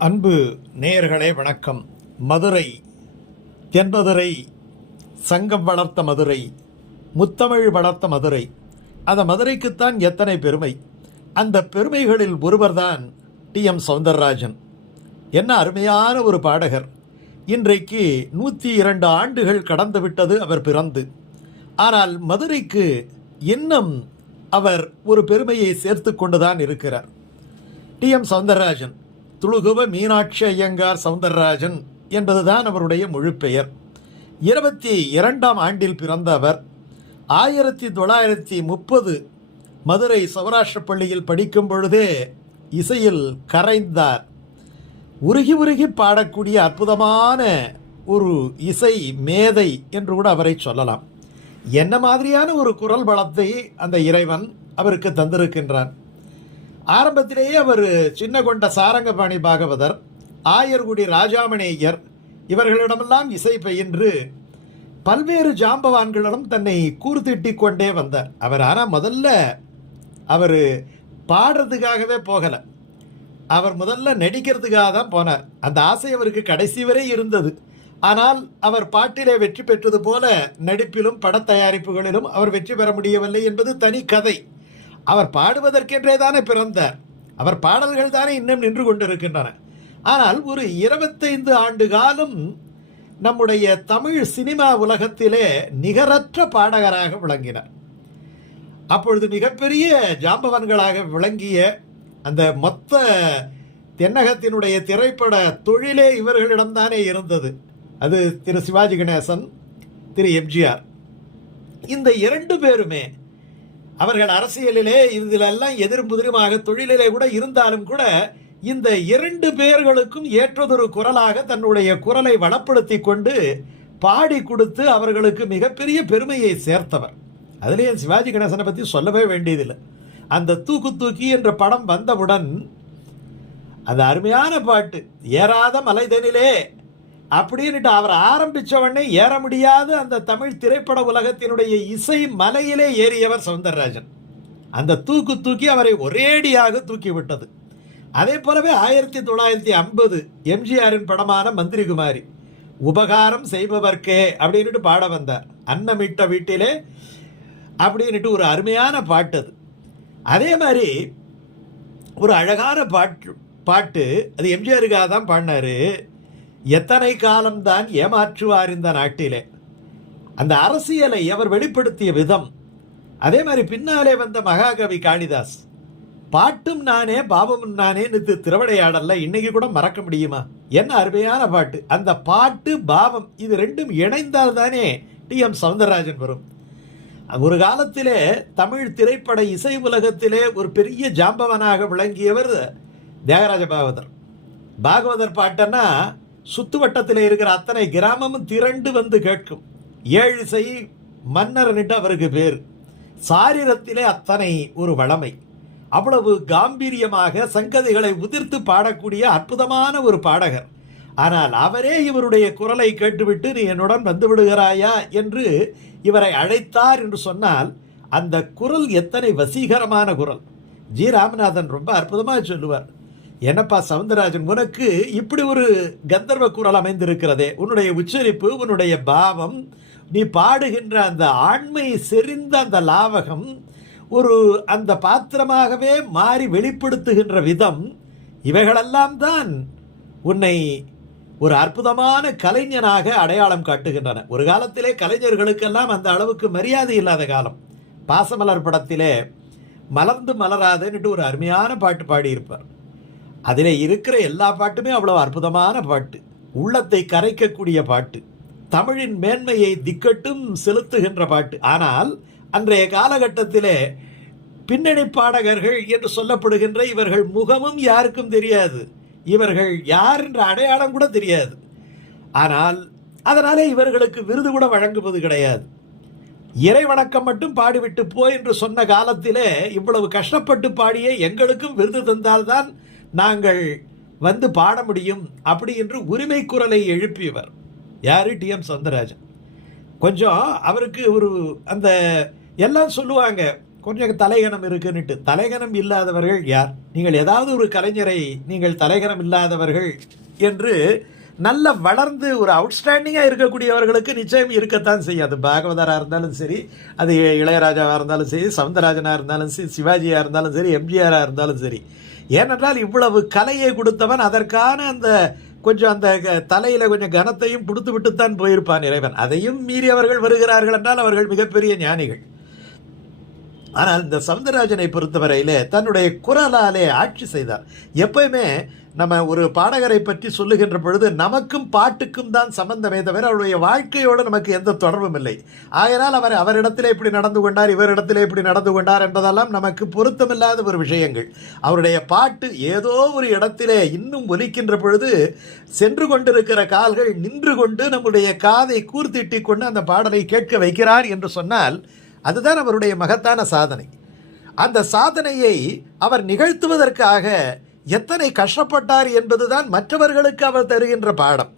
அன்பு நேயர்களே வணக்கம். மதுரை தென்மதுரை சங்கம் வளர்த்த மதுரை முத்தமிழ் வளர்த்த மதுரை. அந்த மதுரைக்குத்தான் எத்தனை பெருமை. அந்த பெருமைகளில் ஒருவர்தான் டி. எம். சவுந்தரராஜன். என்ன அருமையான ஒரு பாடகர். இன்றைக்கு நூற்றி இரண்டு ஆண்டுகள் கடந்து விட்டது அவர் பிறந்து. ஆனால் மதுரைக்கு இன்னும் அவர் ஒரு பெருமையை சேர்த்து கொண்டுதான் இருக்கிறார். டி. எம். சவுந்தரராஜன் துளுகுவ மீனாட்சி ஐயங்கார் சௌந்தரராஜன் என்பதுதான் அவருடைய முழுப்பெயர். இருபத்தி இரண்டாம் ஆண்டில் பிறந்த அவர் ஆயிரத்தி தொள்ளாயிரத்தி முப்பது மதுரை சௌராஷ்டிர பள்ளியில் படிக்கும் பொழுதே இசையில் கரைந்தார். உருகி உருகி பாடக்கூடிய அற்புதமான ஒரு இசை மேதை என்று கூட அவரை சொல்லலாம். என்ன மாதிரியான ஒரு குரல் பலத்தை அந்த இறைவன் அவருக்கு தந்திருக்கின்றான்? ஆரம்பத்திலேயே அவர் சின்ன கொண்ட சாரங்கபாணி பாகவதர் ஆயர்குடி ராஜாமணேயர் இவர்களிடமெல்லாம் இசை பயின்று பல்வேறு ஜாம்பவான்களிடம் தன்னை கூர்த்திட்டிக் கொண்டே வந்தார். அவர் ஆனால் முதல்ல அவர் பாடுறதுக்காகவே போகலை. அவர் முதல்ல நடிக்கிறதுக்காக தான் போனார். அந்த ஆசை அவருக்கு கடைசி வரை இருந்தது. ஆனால் அவர் பாட்டிலே வெற்றி பெற்றது போல நடிப்பிலும் படத் தயாரிப்புகளிலும் அவர் வெற்றி பெற முடியவில்லை என்பது தனி கதை. அவர் பாடுவதற்கென்றே தானே பிறந்தார் அவர் பாடல்கள் தானே இன்னும் நின்று கொண்டிருக்கின்றன. ஆனால் ஒரு இருபத்தைந்து ஆண்டு காலம் நம்முடைய தமிழ் சினிமா உலகத்திலே நிகரற்ற பாடகராக விளங்கினார். அப்பொழுது மிகப்பெரிய ஜாம்பவன்களாக விளங்கிய அந்த மொத்த தென்னகத்தினுடைய திரைப்பட தொழிலே இவர்களிடம்தானே இருந்தது. அது திரு சிவாஜி கணேசன் திரு எம்ஜிஆர் இந்த இரண்டு பேருமே அவர்கள் அரசியலிலே இதிலெல்லாம் எதிர்புதிருமாக தொழிலிலே கூட இருந்தாலும் கூட இந்த இரண்டு பேர்களுக்கும் ஏற்றதொரு குரலாக தன்னுடைய குரலை வளப்படுத்தி கொண்டு பாடி கொடுத்து அவர்களுக்கு மிகப்பெரிய பெருமையை சேர்த்தவர். அதுலேயும் சிவாஜி கணேசனை பற்றி சொல்லவே வேண்டியதில்லை. அந்த தூக்கு தூக்கி என்ற படம் வந்தவுடன் அந்த அருமையான பாட்டு. ஏறாத மலைதனிலே அப்படின்னுட்டு அவர் ஆரம்பித்த உடனே ஏற முடியாத. அந்த தமிழ் திரைப்பட உலகத்தினுடைய இசை மலையிலே ஏறியவர் சவுந்தரராஜன். அந்த தூக்கு தூக்கி அவரை ஒரேடியாக தூக்கி விட்டது. அதே போலவே ஆயிரத்தி தொள்ளாயிரத்தி ஐம்பது எம்ஜிஆரின் படமான மந்திரிகுமாரி உபகாரம் செய்பவர்க்கே அப்படின்னுட்டு பாட வந்தார் அன்னமிட்ட வீட்டிலே அப்படின்னுட்டு ஒரு அருமையான பாட்டு அது. அதே மாதிரி ஒரு அழகான பாட்டு பாட்டு அது எம்ஜிஆருக்காக தான் பாடினாரு. எத்தனை காலம்தான் ஏமாற்றுவார் இந்த நாட்டிலே? அந்த அரசியலை அவர் வெளிப்படுத்திய விதம். அதே மாதிரி பின்னாலே வந்த மகாகவி காளிதாஸ் பாட்டும் நானே பாவமும் நானே நித்து திருவிளையாடல்ல இன்னைக்கு கூட மறக்க முடியுமா? என்ன அருமையான பாட்டு. அந்த பாட்டு பாவம் இது ரெண்டும் இணைந்தால் தானே டி. எம். சவுந்தரராஜன் வரும். ஒரு காலத்திலே தமிழ் திரைப்பட இசை உலகத்திலே ஒரு பெரிய ஜாம்பவனாக விளங்கியவர் தியாகராஜ பாகவதர். பாகவதர் பாட்டன்னா சுத்து வட்டத்தில் இருக்கிற அத்தனை கிராமமும் திரண்டு வந்து கேட்கும். ஏழு செய் மன்னர்னுட்டு அவருக்கு பேர். சாரிரத்திலே அத்தனை ஒரு வளமை. அவ்வளவு காம்பீரியமாக சங்கதிகளை உதிர்த்து பாடக்கூடிய அற்புதமான ஒரு பாடகர். ஆனால் அவரே இவருடைய குரலை கேட்டுவிட்டு நீ என்னுடன் வந்து விடுகிறாயா? என்று இவரை அழைத்தார் என்று சொன்னால் அந்த குரல் எத்தனை வசீகரமான குரல். ஜி. ராமநாதன் ரொம்ப அற்புதமாக சொல்லுவார். என்னப்பா சவுந்தரராஜன் உனக்கு இப்படி ஒரு கந்தர்வ குரல் அமைந்திருக்கிறதே. உன்னுடைய உச்சரிப்பு உன்னுடைய பாவம் நீ பாடுகின்ற அந்த ஆண்மை செறிந்த அந்த லாவகம் ஒரு அந்த பாத்திரமாகவே மாறி வெளிப்படுத்துகின்ற விதம் இவைகளெல்லாம் தான் உன்னை ஒரு அற்புதமான கலைஞனாக அடையாளம் காட்டுகின்றன. ஒரு காலத்திலே கலைஞர்களுக்கெல்லாம் அந்த அளவுக்கு மரியாதை இல்லாத காலம். பாசமலர் படத்திலே மலர்ந்து மலராதுன்னுட்டு ஒரு அருமையான பாட்டு பாடியிருப்பார். அதில் இருக்கிற எல்லா பாட்டுமே அவ்வளோ அற்புதமான பாட்டு. உள்ளத்தை கரைக்கக்கூடிய பாட்டு. தமிழின் மேன்மையை திக்கட்டும் செலுத்துகின்ற பாட்டு. ஆனால் அன்றைய காலகட்டத்திலே பின்னணி பாடகர்கள் என்று சொல்லப்படுகின்ற இவர்கள் முகமும் யாருக்கும் தெரியாது. இவர்கள் யார் என்ற அடையாளம் கூட தெரியாது. ஆனால் அதனாலே இவர்களுக்கு விருது கூட வழங்குவது கிடையாது. இறை வணக்கம் மட்டும் பாடிவிட்டு போ என்று சொன்ன காலத்திலே இவ்வளவு கஷ்டப்பட்டு பாடிய எங்களுக்கும் விருது தந்தால்தான் நாங்கள் வந்து பாட முடியும் அப்படி என்று உரிமை குரலை எழுப்பியவர். யார்? டி. எம். சௌந்தரராஜன் கொஞ்சம் அவருக்கு ஒரு அந்த எல்லாம் சொல்லுவாங்க. கொஞ்சம் தலைகணம் இருக்குன்னுட்டு. தலைகணம் இல்லாதவர்கள் யார்? நீங்கள் ஏதாவது ஒரு கலைஞரை நீங்கள் தலைகணம் இல்லாதவர்கள் என்று நல்ல வளர்ந்து ஒரு அவுட்ஸ்டாண்டிங்காக இருக்கக்கூடியவர்களுக்கு நிச்சயம் இருக்கத்தான் செய்யும். அது பாகவதராக இருந்தாலும் சரி அது இளையராஜாவாக இருந்தாலும் சரி சவுந்தரராஜனாக இருந்தாலும் சரி சிவாஜியாக இருந்தாலும் சரி எம்ஜிஆராக இருந்தாலும் சரி. ஏனென்றால் இவ்வளவு கலையை கொடுத்தவன் அதற்கான அந்த கொஞ்சம் அந்த க- தலையில கொஞ்சம் கனத்தையும் கொடுத்து விட்டுத்தான் போயிருப்பான் இறைவன். அதையும் மீறி அவர்கள் வருகிறார்கள் என்றால் அவர்கள் மிகப்பெரிய ஞானிகள். ஆனால் இந்த சவுந்தரராஜனை பொறுத்தவரையிலே தன்னுடைய குரலாலே ஆட்சி செய்தார். எப்பயுமே நம்ம ஒரு பாடகரை பற்றி சொல்லுகின்ற பொழுது நமக்கும் பாட்டுக்கும் தான் சம்பந்தமே தவிர அவருடைய வாழ்க்கையோடு நமக்கு எந்த தொடர்பும் இல்லை. ஆகையினால் அவர் அவரிடத்தில் இப்படி நடந்து கொண்டார் இவரிடத்தில் இப்படி நடந்து கொண்டார் என்பதெல்லாம் நமக்கு பொருத்தமில்லாத ஒரு விஷயங்கள். அவருடைய பாட்டு ஏதோ ஒரு இடத்திலே இன்னும் ஒலிக்கின்ற பொழுது சென்று கொண்டிருக்கிற கால்கள் நின்று கொண்டு நம்முடைய காதை கூர்த்திட்டிக் கொண்டு அந்த பாடலை கேட்க வைக்கிறார் என்று சொன்னால் அதுதான் அவருடைய மகத்தான சாதனை. அந்த சாதனையை அவர் நிகழ்த்துவதற்காக எத்தனை கஷ்டப்பட்டார் என்பதுதான் மற்றவர்களுக்கு அவர் தருகின்ற பாடம்.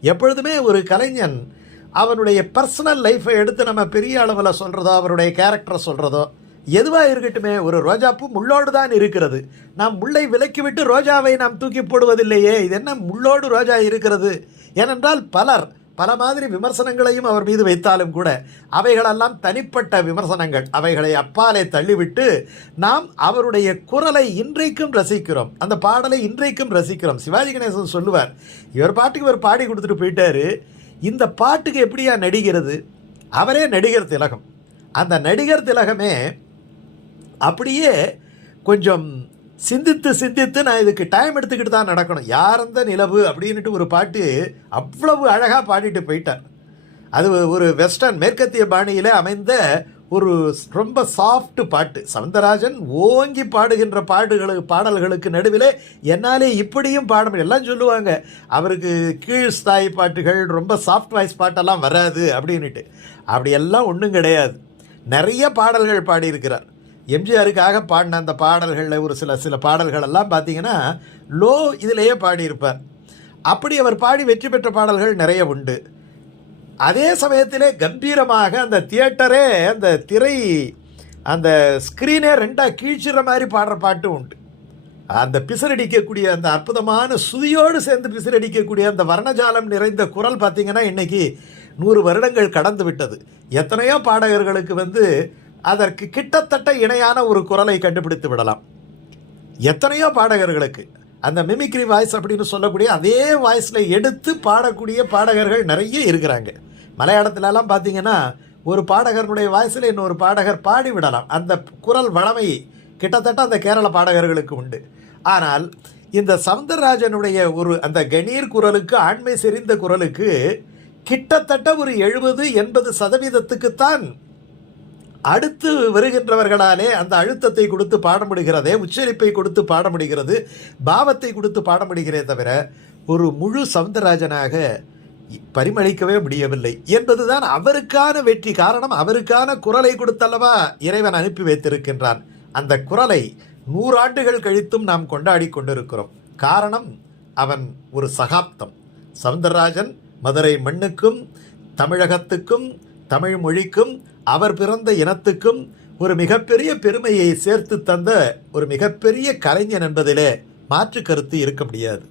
எப்பொழுதுமே ஒரு கலைஞன் அவனுடைய பர்சனல் லைஃப்பை எடுத்து நம்ம பெரிய அளவில் சொல்கிறதோ அவருடைய கேரக்டரை சொல்கிறதோ எதுவாக இருக்கட்டுமே ஒரு ரோஜாப்பூ முள்ளோடு தான் இருக்கிறது. நாம் முள்ளை விலக்கிவிட்டு ரோஜாவை நாம் தூக்கி போடுவதில்லையே இது என்ன முள்ளோடு ரோஜா இருக்கிறது? ஏனென்றால் பலர் பல மாதிரி விமர்சனங்களையும் அவர் மீது வைத்தாலும் கூட அவைகளெல்லாம் தனிப்பட்ட விமர்சனங்கள். அவைகளை அப்பாலே தள்ளிவிட்டு நாம் அவருடைய குரலை இன்றைக்கும் ரசிக்கிறோம். அந்த பாடலை இன்றைக்கும் ரசிக்கிறோம். சிவாஜி கணேசன் சொல்லுவார் இவர் பாட்டுக்கு இவர் பாடி கொடுத்துட்டு போயிட்டாரு. இந்த பாட்டுக்கு எப்படியா நடிக்கிறது அவரே நடிகர் திலகம். அந்த நடிகர் திலகமே அப்படியே கொஞ்சம் சிந்தித்து சிந்தித்து நான் இதுக்கு டைம் எடுத்துக்கிட்டு தான் நடக்கணும். யார் அந்த நிலவு அப்படின்னுட்டு ஒரு பாட்டு அவ்வளவு அழகாக பாடிட்டு போயிட்டார். அது ஒரு வெஸ்டர்ன் மேற்கத்திய பாணியில் அமைந்த ஒரு ரொம்ப சாஃப்ட் பாட்டு. சவுந்தரராஜன் ஓங்கி பாடுகின்ற பாடுகளுக்கு பாடல்களுக்கு நடுவில் என்னாலே இப்படியும் பாட முடியும். எல்லாம் சொல்லுவாங்க. அவருக்கு கீழ் ஸ்தாய் பாட்டுகள் ரொம்ப சாஃப்ட் வாய்ஸ் பாட்டெல்லாம் வராது அப்படின்னுட்டு. அப்படியெல்லாம் ஒன்றும் கிடையாது. நிறைய பாடல்கள் பாடியிருக்கிறார். எம்ஜிஆருக்காக பாடின அந்த பாடல்களில் ஒரு சில சில பாடல்களெல்லாம் பார்த்தீங்கன்னா லோ இதிலேயே பாடியிருப்பார். அப்படி அவர் பாடி வெற்றி பெற்ற பாடல்கள் நிறைய உண்டு. அதே சமயத்திலே கம்பீரமாக அந்த தியேட்டரே அந்த திரை அந்த ஸ்க்ரீனே ரெண்டாக கீழ்ச்சிற மாதிரி பாடுற பாட்டும் உண்டு. அந்த பிசரடிக்கக்கூடிய அந்த அற்புதமான சுதியோடு சேர்ந்து பிசரடிக்கக்கூடிய அந்த வர்ணஜாலம் நிறைந்த குரல் பார்த்திங்கன்னா இன்றைக்கி நூறு வருடங்கள் கடந்து விட்டது. எத்தனையோ பாடகர்களுக்கு வந்து அதற்கு கிட்டத்தட்ட இணையான ஒரு குரலை கண்டுபிடித்து விடலாம். எத்தனையோ பாடகர்களுக்கு அந்த மிமிக்ரி வாய்ஸ் அப்படின்னு சொல்லக்கூடிய அதே வாய்ஸில் எடுத்து பாடக்கூடிய பாடகர்கள் நிறைய இருக்கிறாங்க. மலையாளத்திலலாம் பார்த்தீங்கன்னா ஒரு பாடகருடைய வாய்ஸில் இன்னொரு பாடகர் பாடி விடலாம். அந்த குரல் வளமை கிட்டத்தட்ட அந்த கேரள பாடகர்களுக்கு உண்டு. ஆனால் இந்த சவுந்தரராஜனுடைய ஒரு அந்த கணீர் குரலுக்கு ஆண்மை செறிந்த குரலுக்கு கிட்டத்தட்ட ஒரு எழுபது எண்பது சதவீதத்துக்குத்தான் அடுத்து வருகின்றவர்களாலே அந்த அழுத்தத்தை கொடுத்து பாட முடிகிறதே உச்சரிப்பை கொடுத்து பாட முடிகிறது பாவத்தை கொடுத்து பாட முடிகிறதே தவிர ஒரு முழு சவுந்தரராஜனாக பரிமளிக்கவே முடியவில்லை. என்பதுதான் அவருக்கான வெற்றி. காரணம் அவருக்கான குரலை கொடுத்தல்லவா இறைவன் அனுப்பி வைத்திருக்கின்றான். அந்த குரலை நூறாண்டுகள் கழித்தும் நாம் கொண்டாடி கொண்டிருக்கிறோம். காரணம் அவன் ஒரு சகாப்தம். சவுந்தரராஜன் மதுரை மண்ணுக்கும் தமிழகத்துக்கும் தமிழ் மொழிக்கும் அவர் பிறந்த இனத்துக்கும் ஒரு மிகப்பெரிய பெருமையை சேர்த்து தந்த ஒரு மிகப்பெரிய கலைஞன் என்பதிலே மாற்று கருத்து இருக்க முடியாது.